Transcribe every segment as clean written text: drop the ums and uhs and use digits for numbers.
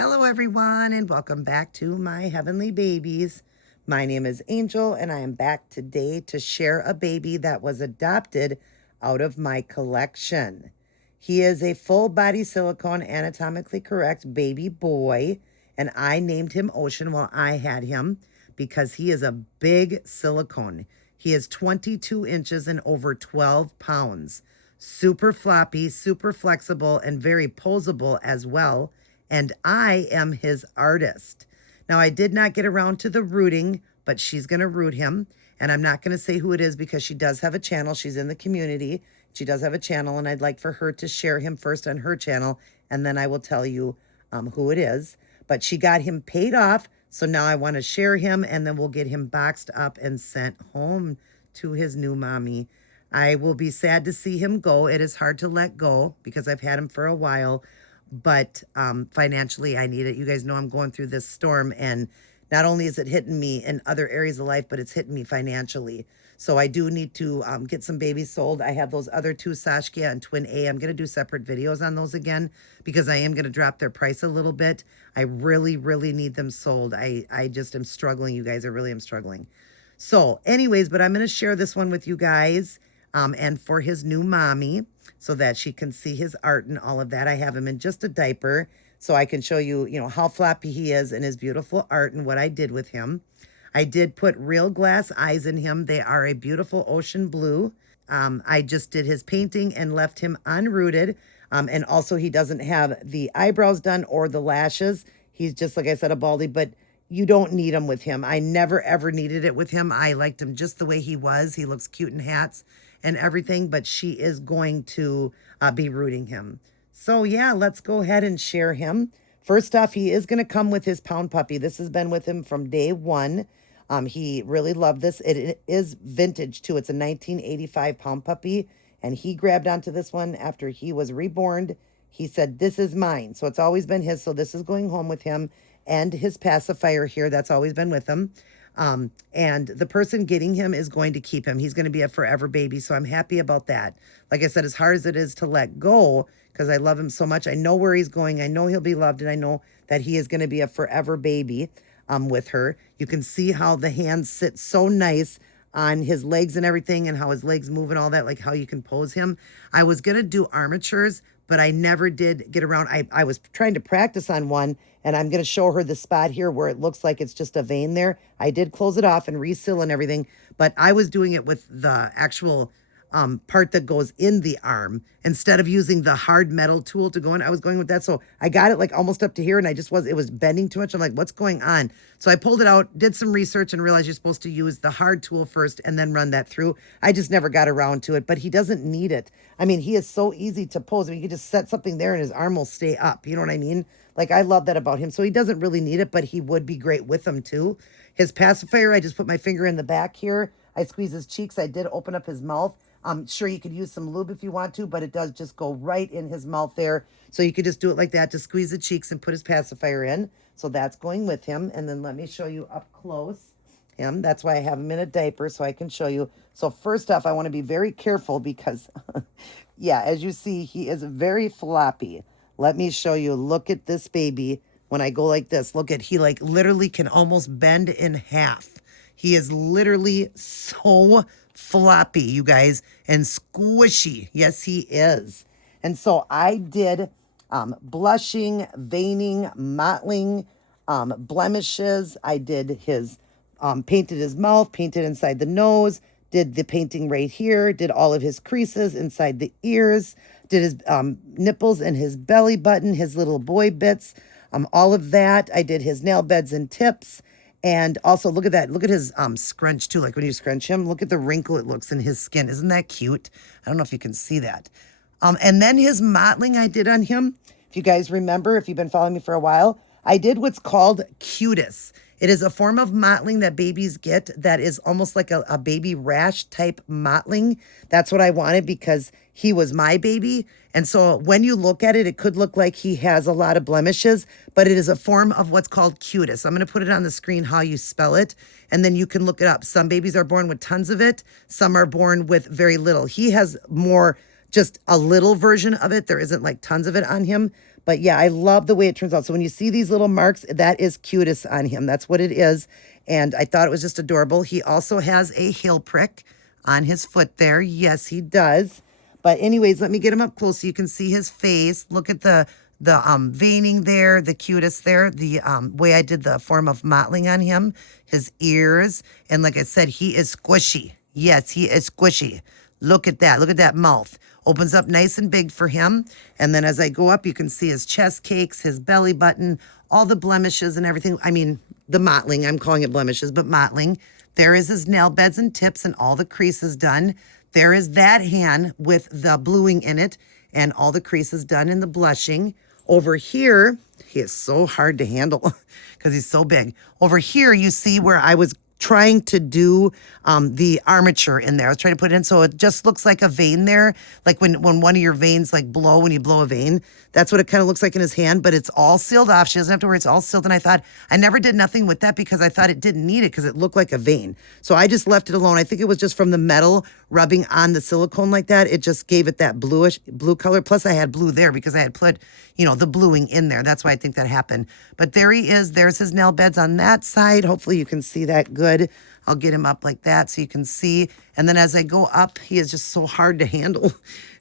Hello, everyone, and welcome back to my heavenly babies. My name is Angel, and I am back today to share a baby that was adopted out of my collection. He is a full body silicone, anatomically correct baby boy, and I named him Ocean while I had him because he is a big silicone. He is 22 inches and over 12 pounds. Super floppy, super flexible, and very posable as well. And I am his artist. Now, I did not get around to the rooting, but she's going to root him. And I'm not going to say who it is because she does have a channel. She's in the community. She does have a channel, and I'd like for her to share him first on her channel, and then I will tell you who it is. But she got him paid off, so now I want to share him, and then we'll get him boxed up and sent home to his new mommy. I will be sad to see him go. It is hard to let go because I've had him for a while, but financially I need it. You guys know I'm going through this storm, and not only is it hitting me in other areas of life, but it's hitting me financially. So I do need to get some babies sold. I have those other two, Saskia and Twin A. I'm going to do separate videos on those again because I am going to drop their price a little bit. I really, really need them sold. I just am struggling, you guys. I really am struggling. So anyways, but I'm going to share this one with you guys and for his new mommy, so that she can see his art and all of that. I have him in just a diaper so I can show you, how floppy he is and his beautiful art and what I did with him. I did put real glass eyes in him. They are a beautiful ocean blue. I just did his painting and left him unrooted. And also he doesn't have the eyebrows done or the lashes. He's just, like I said, a baldy, but you don't need him with him. I never, ever needed it with him. I liked him just the way he was. He looks cute in hats and everything, but she is going to be rooting him. So yeah, let's go ahead and share him. First off, he is going to come with his pound puppy. This has been with him from day one. He really loved this. It is vintage too. It's a 1985 pound puppy, and he grabbed onto this one after he was reborn. He said, "This is mine." So it's always been his. So this is going home with him, and his pacifier here. That's always been with him. And the person getting him is going to keep him. He's going to be a forever baby. So I'm happy about that. Like I said, as hard as it is to let go, because I love him so much, I know where he's going. I know he'll be loved, and I know that he is going to be a forever baby with her. You can see how the hands sit so nice on his legs and everything, and how his legs move and all that, like how you can pose him. I was going to do armatures, but I never did get around. I was trying to practice on one, and I'm going to show her the spot here where it looks like it's just a vein there. I did close it off and reseal and everything, but I was doing it with the actual part that goes in the arm instead of using the hard metal tool to go in. I was going with that. So I got it like almost up to here, and it was bending too much. I'm like, what's going on? So I pulled it out, did some research, and realized you're supposed to use the hard tool first and then run that through. I just never got around to it, but he doesn't need it. I mean, he is so easy to pose. I mean, you can just set something there and his arm will stay up. You know what I mean? Like, I love that about him. So he doesn't really need it, but he would be great with them too. His pacifier, I just put my finger in the back here. I squeeze his cheeks. I did open up his mouth. Sure, you could use some lube if you want to, but it does just go right in his mouth there. So you could just do it like that to squeeze the cheeks and put his pacifier in. So that's going with him. And then let me show you up close him. That's why I have him in a diaper, so I can show you. So first off, I want to be very careful because, yeah, as you see, he is very floppy. Let me show you. Look at this baby. When I go like this, look at, he like literally can almost bend in half. He is literally so floppy, you guys, and squishy. Yes, he is. And so I did blushing, veining, mottling, blemishes. I did his, painted his mouth, painted inside the nose, did the painting right here, did all of his creases inside the ears, did his nipples and his belly button, his little boy bits, all of that. I did his nail beds and tips. And also, look at that. Look at his scrunch, too. Like, when you scrunch him, look at the wrinkle it looks in his skin. Isn't that cute? I don't know if you can see that. And then his mottling I did on him. If you guys remember, if you've been following me for a while, I did what's called cutis. It is a form of mottling that babies get that is almost like a baby rash type mottling. That's what I wanted because he was my baby. And so when you look at it, it could look like he has a lot of blemishes, but it is a form of what's called cutis. I'm going to put it on the screen how you spell it, and then you can look it up. Some babies are born with tons of it. Some are born with very little. He has more, just a little version of it. There isn't like tons of it on him, But yeah, I love the way it turns out. So when you see these little marks, that is cutis on him. That's what it is. And I thought it was just adorable. He also has a heel prick on his foot there. Yes, he does. But anyways, let me get him up close so you can see his face. Look at the veining there, the cutis there, the way I did the form of mottling on him, his ears. And like I said, he is squishy. Yes, he is squishy. Look at that. Look at that mouth. Opens up nice and big for him. And then as I go up, you can see his chest cakes, his belly button, all the blemishes and everything. I mean, the mottling. I'm calling it blemishes, but mottling. There is his nail beds and tips and all the creases done. There is that hand with the bluing in it and all the creases done in the blushing. Over here, he is so hard to handle because he's so big. Over here, you see where I was trying to do the armature in there. I was trying to put it in so it just looks like a vein there. Like when one of your veins like blow, when you blow a vein, that's what it kind of looks like in his hand, but it's all sealed off. She doesn't have to worry, it's all sealed. And I thought, I never did nothing with that because I thought it didn't need it because it looked like a vein. So I just left it alone. I think it was just from the metal rubbing on the silicone like that. It just gave it that blue color. Plus I had blue there because I had put, the bluing in there. That's why I think that happened. But there he is. There's his nail beds on that side. Hopefully you can see that good. I'll get him up like that so you can see. And then as I go up, he is just so hard to handle.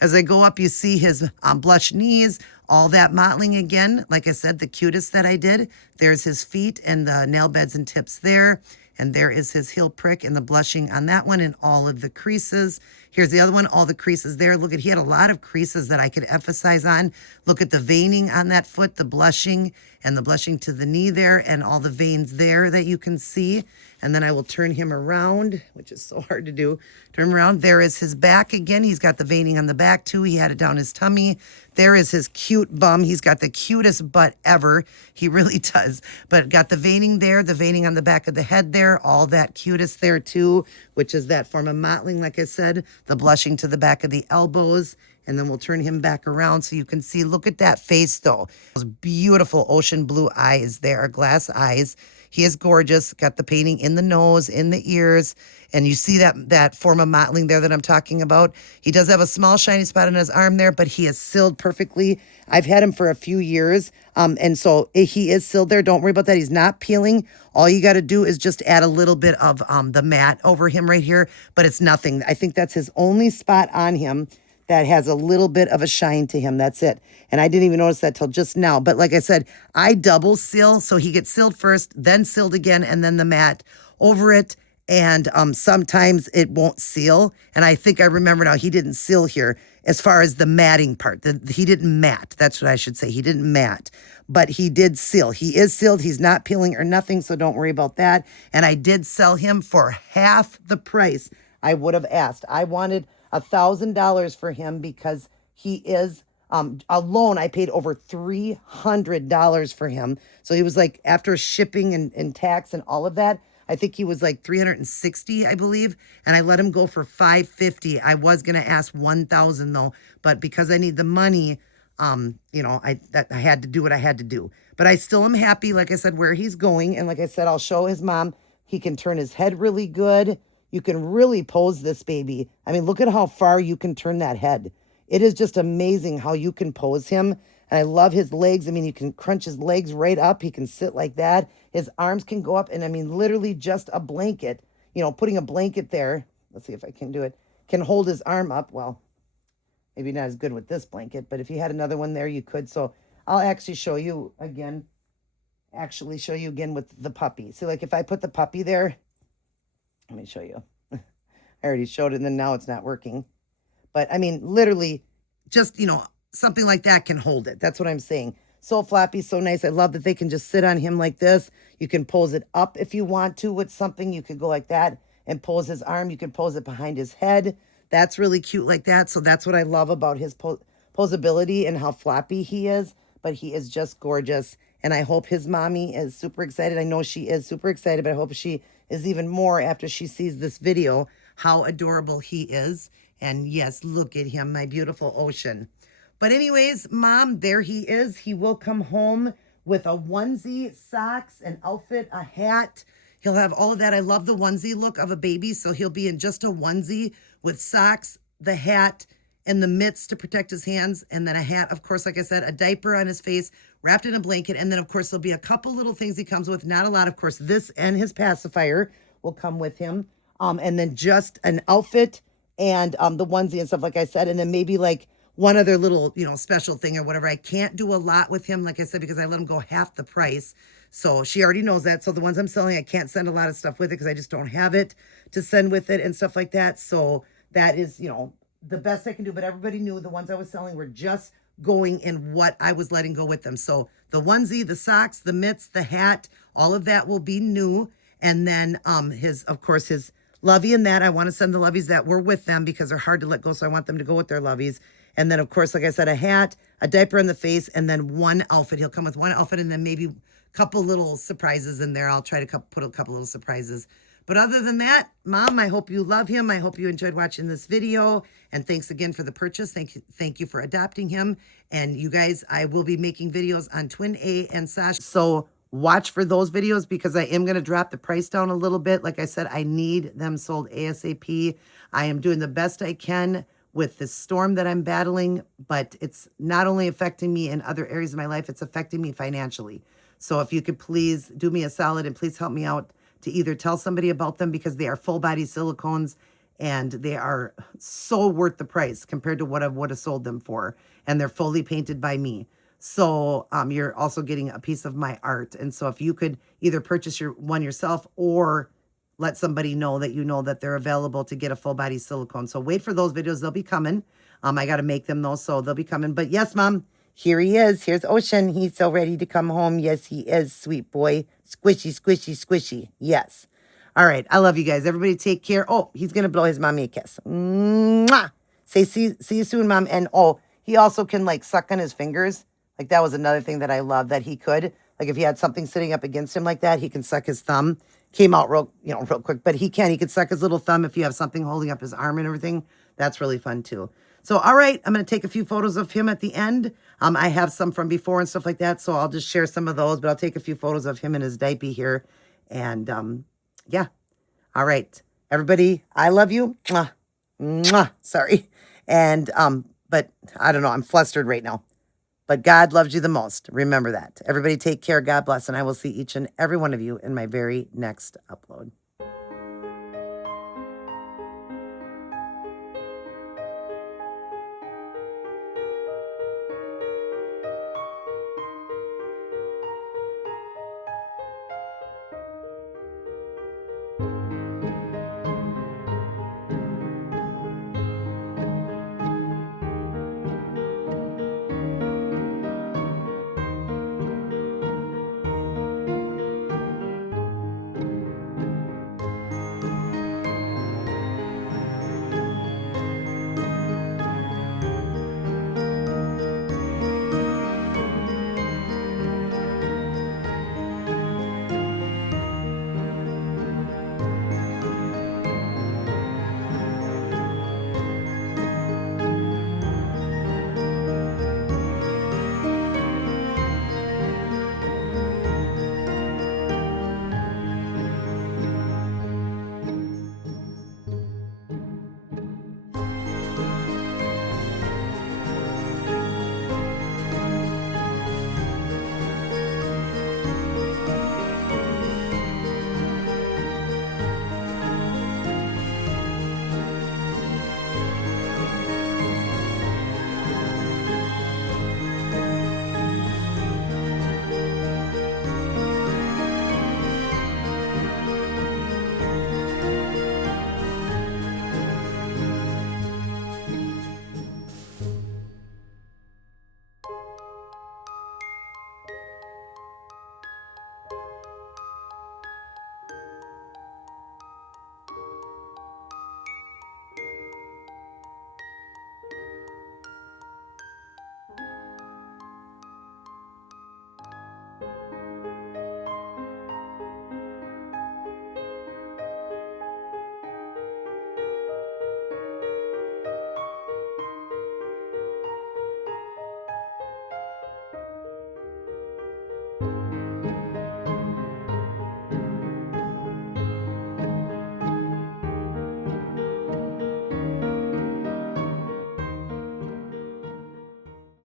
As I go up, you see his blush knees, all that mottling again. Like I said, the cutest that I did. There's his feet and the nail beds and tips there. And there is his heel prick and the blushing on that one and all of the creases. Here's the other one, all the creases there. Look at, he had a lot of creases that I could emphasize on. Look at the veining on that foot, the blushing and the blushing to the knee there and all the veins there that you can see. And then I will turn him around, which is so hard to do. Turn him around. There is his back again. He's got the veining on the back too. He had it down his tummy. There is his cute bum. He's got the cutest butt ever. He really does. But got the veining there, the veining on the back of the head there, all that cutest there too, which is that form of mottling, like I said, the blushing to the back of the elbows. And then we'll turn him back around so you can see. Look at that face though. Those beautiful ocean blue eyes there, glass eyes. He is gorgeous. Got the painting in the nose, in the ears. And you see that form of mottling there that I'm talking about. He does have a small shiny spot on his arm there, but he is sealed perfectly. I've had him for a few years. And so he is sealed there. Don't worry about that. He's not peeling. All you got to do is just add a little bit of the matte over him right here. But it's nothing. I think that's his only spot on him that has a little bit of a shine to him. That's it. And I didn't even notice that till just now. But like I said, I double seal. So he gets sealed first, then sealed again, and then the matte over it. And sometimes it won't seal. And I think I remember now he didn't seal here as far as the matting part. He didn't matte. That's what I should say. He didn't matte. But he did seal. He is sealed. He's not peeling or nothing, so don't worry about that. And I did sell him for half the price I would have asked. I wanted $1,000 for him because he is alone. I paid over $300 for him. So he was like, after shipping and tax and all of that, I think he was like 360, I believe. And I let him go for 550. I was going to ask 1,000 though, but because I need the money, I had to do what I had to do. But I still am happy, like I said, where he's going. And like I said, I'll show his mom. He can turn his head really good. You can really pose this baby. I mean, look at how far you can turn that head. It is just amazing how you can pose him. And I love his legs. I mean, you can crunch his legs right up. He can sit like that. His arms can go up. And I mean, literally just a blanket, putting a blanket there. Let's see if I can do it. Can hold his arm up. Well, maybe not as good with this blanket, but if you had another one there, you could. So I'll actually show you again. With the puppy. So like if I put the puppy there, let me show you. I already showed it and then now it's not working. But I mean, literally just, something like that can hold it. That's what I'm saying. So floppy, so nice. I love that they can just sit on him like this. You can pose it up if you want to with something. You could go like that and pose his arm. You can pose it behind his head. That's really cute like that. So that's what I love about his posability and how floppy he is. But he is just gorgeous. And I hope his mommy is super excited. I know she is super excited, but I hope she is even more after she sees this video, how adorable he is. And yes, look at him, my beautiful ocean. But anyways, Mom, there he is. He will come home with a onesie, socks, an outfit, a hat. He'll have all of that. I love the onesie look of a baby. So he'll be in just a onesie with socks, the hat, and the mitts to protect his hands, and then a hat, of course, like I said, a diaper on his face, wrapped in a blanket, and then, of course, there'll be a couple little things he comes with, not a lot, of course. This and his pacifier will come with him, and then just an outfit and the onesie and stuff, like I said, and then maybe like one other little, special thing or whatever. I can't do a lot with him, like I said, because I let him go half the price. So she already knows that. So the ones I'm selling, I can't send a lot of stuff with it because I just don't have it to send with it and stuff like that. So that is, the best I can do. But everybody knew the ones I was selling were just going in what I was letting go with them. So the onesie, the socks, the mitts, the hat, all of that will be new. And then of course, his lovey and that. I want to send the loveys that were with them because they're hard to let go. So I want them to go with their loveys. And then, of course, like I said, a hat, a diaper on the face, and then one outfit. He'll come with one outfit and then maybe a couple little surprises in there. I'll try to put a couple little surprises. But other than that, Mom, I hope you love him. I hope you enjoyed watching this video. And thanks again for the purchase. Thank you for adopting him. And you guys, I will be making videos on Twin A and Sasha. So watch for those videos because I am going to drop the price down a little bit. Like I said, I need them sold ASAP. I am doing the best I can with this storm that I'm battling, but it's not only affecting me in other areas of my life, it's affecting me financially. So if you could please do me a solid and please help me out to either tell somebody about them because they are full body silicones and they are so worth the price compared to what I would have sold them for. And they're fully painted by me. So you're also getting a piece of my art. And so if you could either purchase one yourself or let somebody know that they're available to get a full body silicone. So wait for those videos. They'll be coming. I got to make them though, so they'll be coming. But yes, Mom, here he is. Here's Ocean. He's so ready to come home. Yes, he is, sweet boy. Squishy, squishy, squishy. Yes. All right. I love you guys. Everybody take care. Oh, he's going to blow his mommy a kiss. Mwah! Say, see you soon, Mom. And oh, he also can like suck on his fingers. Like that was another thing that I love that he could. Like if he had something sitting up against him like that, he can suck his thumb. Came out real quick, but he could suck his little thumb if you have something holding up his arm and everything. That's really fun too. So, all right, I'm going to take a few photos of him at the end. I have some from before and stuff like that, so I'll just share some of those, but I'll take a few photos of him in his diaper here. And, yeah. All right, everybody, I love you. Mwah. Mwah. Sorry. And, but I don't know, I'm flustered right now. But God loves you the most. Remember that. Everybody take care. God bless. And I will see each and every one of you in my very next upload.